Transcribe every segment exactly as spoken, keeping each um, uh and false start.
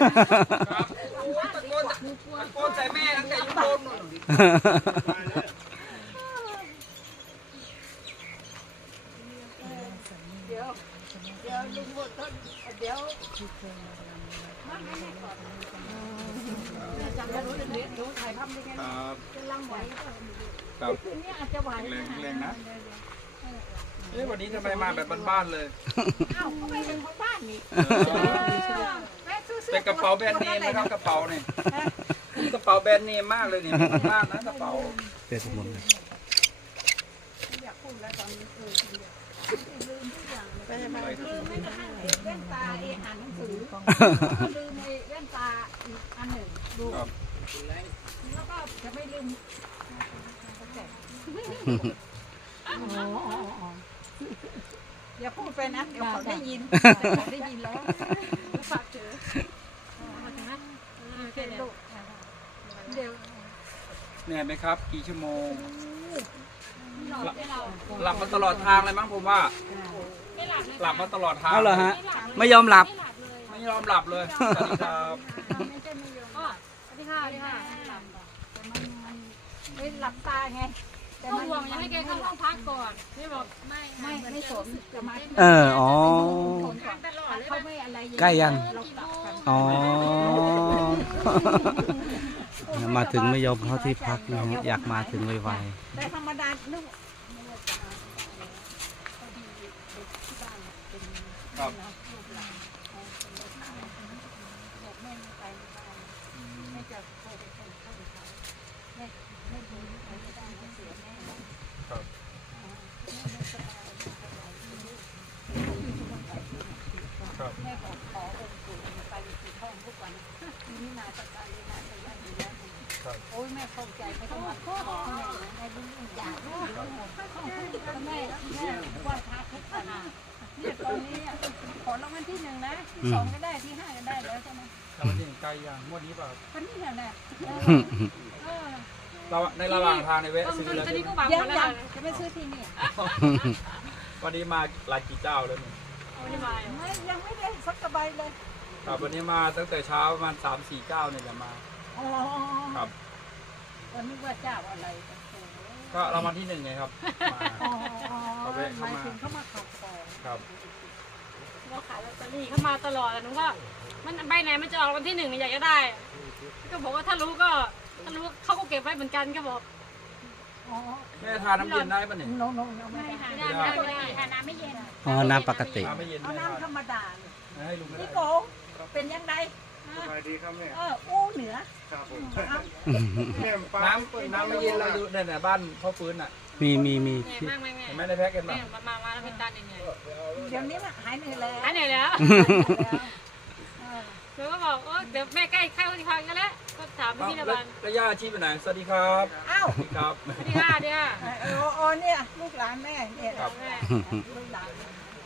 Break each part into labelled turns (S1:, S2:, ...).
S1: ครับโอ้ตะโกนตะโกนใส่แม่ตั้งแต่ยุคโดนนู่น
S2: เดี๋ยวเดี๋ยวลุงหมดต้นเดี๋ยวจำได้รู้เดี๋ยวดูถ่ายภาพได้ไงจะลังไหวครับคืนนี้อาจจะไหวแรงแรงนะ
S1: เอ้วันนี้ทำไมมาแบบบ้านๆเลย
S2: อ้าวก็ไม่เป็นคนบ้านนี่
S1: เป็นกระเป๋าแบรนด์เนมนะครับกระเป๋าเนี่ยกระเป๋าแบรนด์เนมมากเลยเนี่ยมากนะกระเป๋า
S3: เป็นหมดเลย
S2: อยากพูดแล้วตอนนี้เออลืมทุกอย่างเลยลืมไม่กระทั่งแว่นตาเองอ่านหนังสือก็ลืมไอ้แว่นตาอีกอันหนึ่งดูแล้วก็จะไม่ลืมอย่าพูดไปนะเดี๋ยวเขาได้ยินเขาได้ยินแล้วฝากเจอเดี๋ยว
S1: เหนื่อยไหมครับกี่ชั่วโมงหลับมาตลอดทางเลยมั้งผมว่าหลับมาตลอดทาง
S3: เอาเหรอฮะไม่ยอมหลับ
S1: ไม่ยอมหลับเลยสวัสดีครับ
S2: สวัสดีค่ะสวัสดีค่ะไม่หลับตาไง
S4: ก็ห่วงอยากให้แกเข้าห้องพักก่อนไม่บอกไม่
S2: ไม่ไม่สนจะมา
S3: เอออ๋อ
S2: เขาไม่อะไร
S3: ใกล้ยังอ๋อมาถึงไม่ยอมเข้าที่พักนะฮะอยากมาถึงไว
S2: ๆแต่ธรรมดานึก
S1: ครับ
S2: แม่ขอขอองค์ปู่ไปที่ห้องทุกวันนี่นาตะการนี่นาตะการอยู่แล้วโอ้ยแม่เข้าใจไม่ต้องขอแม่แม่บุญอยากรู้แม่แม่ไหว้พระทุกวันเนี่ยตอนนี้ขอรางวัลที่หนึ่งนะที่สองก็ได้ที่ห้าก็ได้แล้วใช่ไหม
S1: รางวัลที่หนึ่งไกลยังงวดนี้เปล่า
S2: วันนี้เนี่ยแหละ
S1: เราในระหว่างทางในเวซื้อแล้ว
S2: ยังยังจะไม่ซื้อที่นี่
S1: วันนี้มาหลายกี่เจ้าแล้วนี่
S2: ไม่ยังไม่ได้สักกระใบเลย
S1: ครับวันนี้มาตั้งแต่เช้าประมาณสามสี่เจ้าเนี่ยจะมาครับ
S2: วันนี้ว่าเจ้าอะไร
S1: ก็รางวัลที่หนึ่งไงครับ
S2: เขาไปเข้ามาเข้ามาขับต่อ
S1: ครับ
S4: เราขายลอตเตอรี่เข้ามาตลอดหนูก็มันใบไหนมันจะออกวันที่หนึ่งอยากจะได้ก็บอกว่าถ้ารู้ก็ถ้ารู้เขาก็เก็บไว้เหมือนกันก็บอก
S1: แม่ทานน้ำเย็นได้ปะเนี่ย
S2: โน้โน้ไม่ได้
S4: ไม่ได้ไม่ได้ทานน้ำไม่เย็น
S3: อ๋อน้ำปกติ
S2: เอาน้ำธรรมดา
S1: ให้ลุง
S2: พี่โกเป็นยังไง
S1: สบายดีครับแม่
S2: เอออู้เหนือ
S1: ครับผมน้ำน้ำไม่เย็นเราอยู่ในบ้านพ่อฟื้นอ่ะ
S3: มีมีมี
S4: เห็
S1: นไหมในแพ็กเห็นไหม
S4: มามามาแล้วเป็นตาเหนื่อย
S2: เดี๋ยวนี้หายเหนื่อยแล้ว
S4: หายเหนื่อยแล้วเดี๋ยวก็บอกเดี๋ยวแม่ใกล้เข้าที่พักกันแล้วก็ถามพี่ละบัน
S1: แล้วย่าชีพไปไหนสวัสดีครับ
S2: อ้าว
S1: สวัสดีครับ
S4: สวัสดีค่ะเดี๋ยว
S2: อ๋อเนี่ยลูกหลานแม่เนี่ยลูกหลาน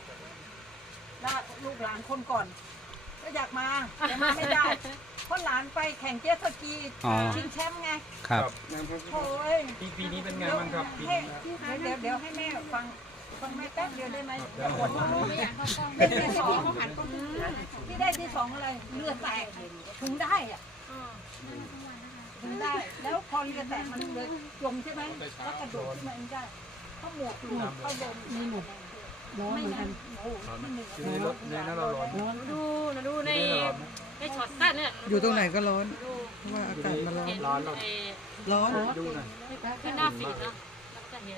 S2: ลูกหลานคนก่อนก็อยากมาแต่มาไม่ได้เพราะหลานไปแข่งเจ็ตสกีชิงแชมป์ไง
S3: ครับ
S2: โอ้ย
S1: ปีปีนี้เป็นไงบ้างครับ
S2: เดี๋ยวเดี๋ยวให้แม่ฟังฟังแม่แป๊บเดียวได้ไหมปวดท้องไม่อยากเข้ากล้องได้ที่สองที่ได้ที่สองอะไรเลือดแตกถึงได้อ่ะถึงได้แล้วพอเลือดแตกมันเลยจมใช่ไหมแล้วกระโดดขึ้นมาเองได้ข้าหมวกหลุดเข้าโดนมีหนุกร้อนเหมือนกัน
S1: อยู่ในรถในนั้นเราร้อน
S4: ดูนะดูในในช็อตสั้นเนี่ย
S5: อยู่ตรงไหนก็ร้อนเพราะว่าอากาศมันร้อน
S1: ร้อน
S5: ร้อน
S1: ดูหน่อย
S4: ขึ้นหน้าฟีดนะจะเห็น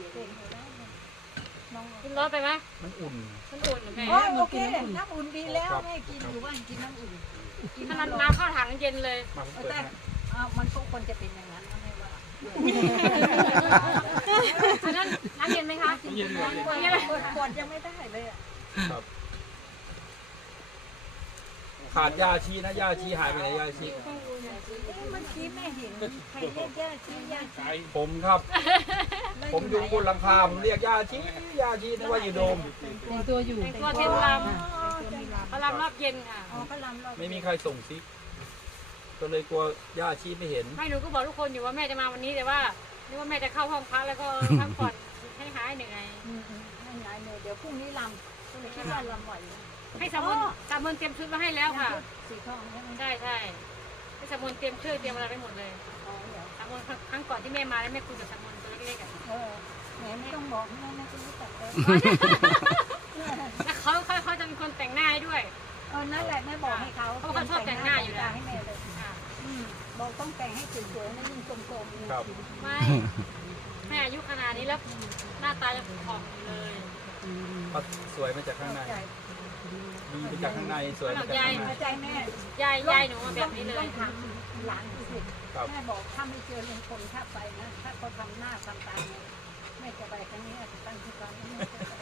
S4: กินร้อนไปไหม
S1: มันอุ่น
S4: มันอุ่นแม่
S2: โอเคน้ำอุ่นดีแล้วแม่กินอยู่บ้านกินน้ำอุ่น
S4: กินน้ำน้ำเข้าถังเย็นเลย
S2: แต่มันทุกคนจะเป็นอย่างนั้นไม่ว่า
S4: อันนั้นน้ำเย็นไหมคะ
S1: เย็น
S2: เลยขวดยังไม่ได้เลยอ่ะ
S1: ขาดยาชีนะยาชีหายไปไหนยาชี
S2: เมื่อกี้แม่เห็นใครเรียกยาชียาชี
S1: ผมครับผมอยู่บนหลังคาผมเรียกยาชียาชีนะว่าอยู่โดม
S5: แต่งตัวอยู่
S4: แต่งตัวเทมลำพลังรอบเย็นค่ะ
S1: ไม่มีใครส่งซิกก็เลยกลัวย่าชีไม่เห็น
S4: ไม่หนูก็บอกทุกคนอยู่ว่าแม่จะมาวันนี้แต่ว่านึกว่าแม่จะเข้าห้องพักแล้วก็พักผ่อนให้หายเหนื่อย
S2: ให้หายเหนื่อยเดี๋ยวพรุ่งนี้ลำก็เลยคิดว่าลำไหว
S4: ให้สามนสามนเตรียมชุดมาให้แล้วค่ะ
S2: สีทองใช่ไหม
S4: ใช่ใช่ให้สามนเตรียมเครื่องเตรียมอะไรไปหมดเลย
S2: อ๋อเดี๋ยว
S4: สามนครั้งก่อนที่แม่มาแล้วแม่คุยกับสามนตัวเล็กๆอ่ะ
S2: เออแหมไม่ต้องบอกแม่แม่ก็รู้จักเลย
S4: แล้วเขาเขาเขาจะเป็นคนแต่งหน้าให้ด้วย
S2: เออนั่นแหละแม่บอกให้เขา
S4: เพราะเขาชอบแต่งหน้าอยู่แล้ว
S2: ให้แม่เลย
S4: อ่ะ
S2: อืมบอกต้องแต่งให้สวยๆไม่ยิ่งกลมๆ
S1: ครับ
S4: ไม่แม่อายุขนาดนี้แล้วหน้าตาจะผ่องอยู่เลย
S1: เขาสวยมาจากข้างในดีมาจากข้างในสวยมาจากข้างใน
S2: เข้าใจแม่
S4: ยายยายหนูมาแบบนี้เลย
S2: ต้องถามหลานดูสิ
S1: ครับ
S2: แม่บอกถ้าไม่เจอลุงพลถ้าไปนะถ้าเขาทำหน้าทำตาเนี่ยแม่จะไปครั้งนี้อาจจะตั้งที่ก่อนแม่จะไป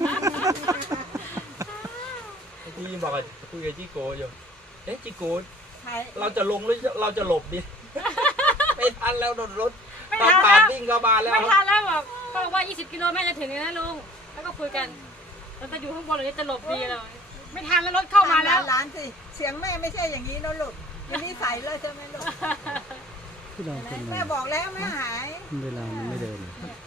S1: ไอ้ที่บอกกับคุยกับจิโกอยู่เอ๊ะจิโก
S2: ใคร
S1: เราจะลงหรือเราจะหลบดิ ไม่ทันแล้วรถรถ
S4: ไม่
S1: ตา
S4: ทัน
S1: ผ่า
S4: แล้ว
S1: วิ่งเข้ามาแล้ว
S4: ไม่ทันแล้วบอกบอกว่ายี่สิบกิโลแม่จะถึงแล้วนะลุงแล้วก็คุยกันเราจะอยู่ข้างบนหรือจะหลบดีเราไม่ทันแล้วรถเข้ามาแล้ว
S2: หลานสิเสียงแม่ไม่ใช่อย่างนี้นะลูกอย่างนี้ใส่เลยใช่ไหมลูก
S3: พี่น้องคน
S2: แม่
S3: นั้น
S2: บอกแล้วแม่หาย
S3: เวลามันไม่เดิน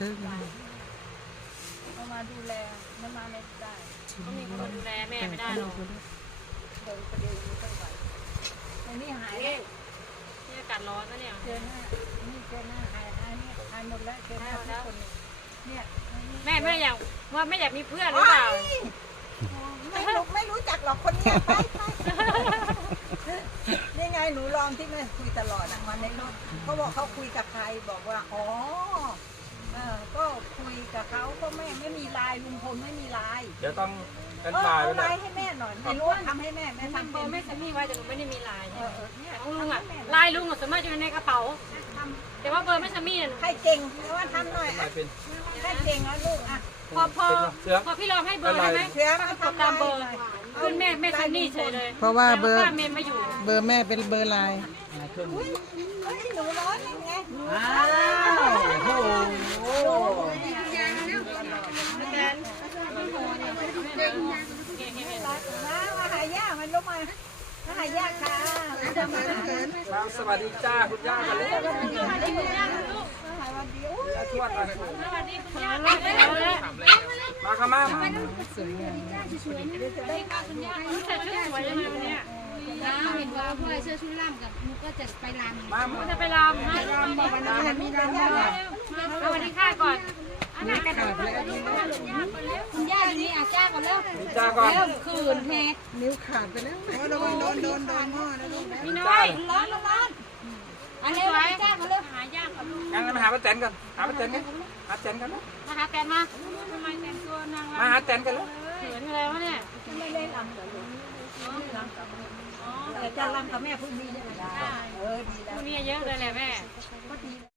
S2: เอามาดูแลมันมาไม่ได้
S4: ก็มีคนมาดูแลแม่ไม่ได้หรอก
S2: เดินประเดี๋ยวนี้ต้องไปอันนี้หายแล้ว
S4: นี่อากาศร้อนนะเนี่ย
S2: เจอหน้านี่เจอหน้าหายหายนี่หายหมดแล้วเจอหน้าทุกคนเนี่ย
S4: แม่แม่อยากว่าไม่อยากมีเพื่อนหรือเปล่า
S2: ไม่รู้ไม่รู้จักหรอกคนเนี้ยไปไปนี่ไงหนูลองที่แม่คุยตลอดอะมาในรถเขาบอกเขาคุยกับใครบอกว่าอ๋อเออก็คุยกับเขาก็แม่ไม่มีไลน์ลุงพลไม่มีไลน์
S1: เดี๋ยวต้องกัน
S2: เออ
S1: ตาย
S2: เอา
S1: ไว้
S2: ไล
S1: เลย
S2: น์ให้แม่หน่อยไม่รู้ว่าทำให้แม่แม่
S4: ทำ
S2: ทำ
S4: เบอ
S2: เป็น
S4: ร์แม่สามีไว้แต่หนูไม่ได้มีไลน์
S2: เออเออเนี่ย
S4: ของลุงอ่ะ
S2: ทำให้แม่
S4: ไลน์ลุงอ่ะส่วนมากจะอยู่ในกระเป๋า
S2: ทำ
S4: แต่ว่าเบอร์แม่สามีอ่ะ
S2: ใครเก่งเพราะว่าทำหน่อย
S1: ไม่
S2: อ่ะ
S1: เป็น
S2: ใครเก่งแล้วลูกอ่ะ
S4: พอพอ
S1: เสือ
S4: พอพี่ลองให้เบอร์ได้ไหม
S2: เชื่อมา
S4: ก็กด
S2: ทำ
S4: ตามเบอร์
S2: หน่ย
S4: ขึ้นแม่แม่ซันนี่เฉยเลย
S5: เพราะว่าเบอร์
S4: ป้าเมนมาอยู่
S5: เบอร์แม่เป็นเบอร์ไลน์
S2: อุ้ยเฮ้ยหนูร้อนยังไง
S1: อ้าวโอ้โห
S2: มามาหายามันลงมามาหายาค่ะจะมาหา
S1: ครับสวัสดีจ้าคุณย่ากันเลย
S4: สวัสดีคุณย่าคุณลูก
S2: หาวันเดียว
S1: ย่าทวดมา
S4: สวัสดีคุณย่ามาแล้ว
S1: มาค่ะมามา
S4: สวัสดีค่ะคุณย่าคุณใส่ชุดสวยยังไงวันเนี้ย
S6: น้าเห็นว่าพ่อเสื้อชุดล่ำกับมุกก็จะไปรำ
S1: มา
S4: มั
S1: มาน
S4: จะไปรำให้รำบอกวันนั้นมีรำด้วยสวัสดีค่ะก่อนอันนั้นกัน
S6: คุณย่าอยู่นี่อาจ้าก่อนแล้ว
S1: ดีจ้าก่อน
S6: แล้วคืนแฮ
S5: นิ้วขาดไปแล้วโอ้ระวังโดนโดนโดนหม้อนะลูกนะ
S4: พี่น้อย
S6: ร้อนร้อนอันนี้อาจ้าก่อนแล้ว
S4: หายากกับลูก
S1: งั้นเรามาหาป้าแตนกันหาป้าแตนกันหาแตนกันนะ
S4: มาหาแตนมาทำไมแต่งตัวนาง
S1: มาหาแตนกันแล้ว
S4: เขินอะไรวะเนี่ย
S2: ไม่เล่นลำเหรอลูกไม่ลำกับแม่เออจะลำกับแม่พรุ่งนี้ได้ไหมเออดีแล้ว
S4: พวกนี้เยอะเลยแหละแม่
S2: ก็ดี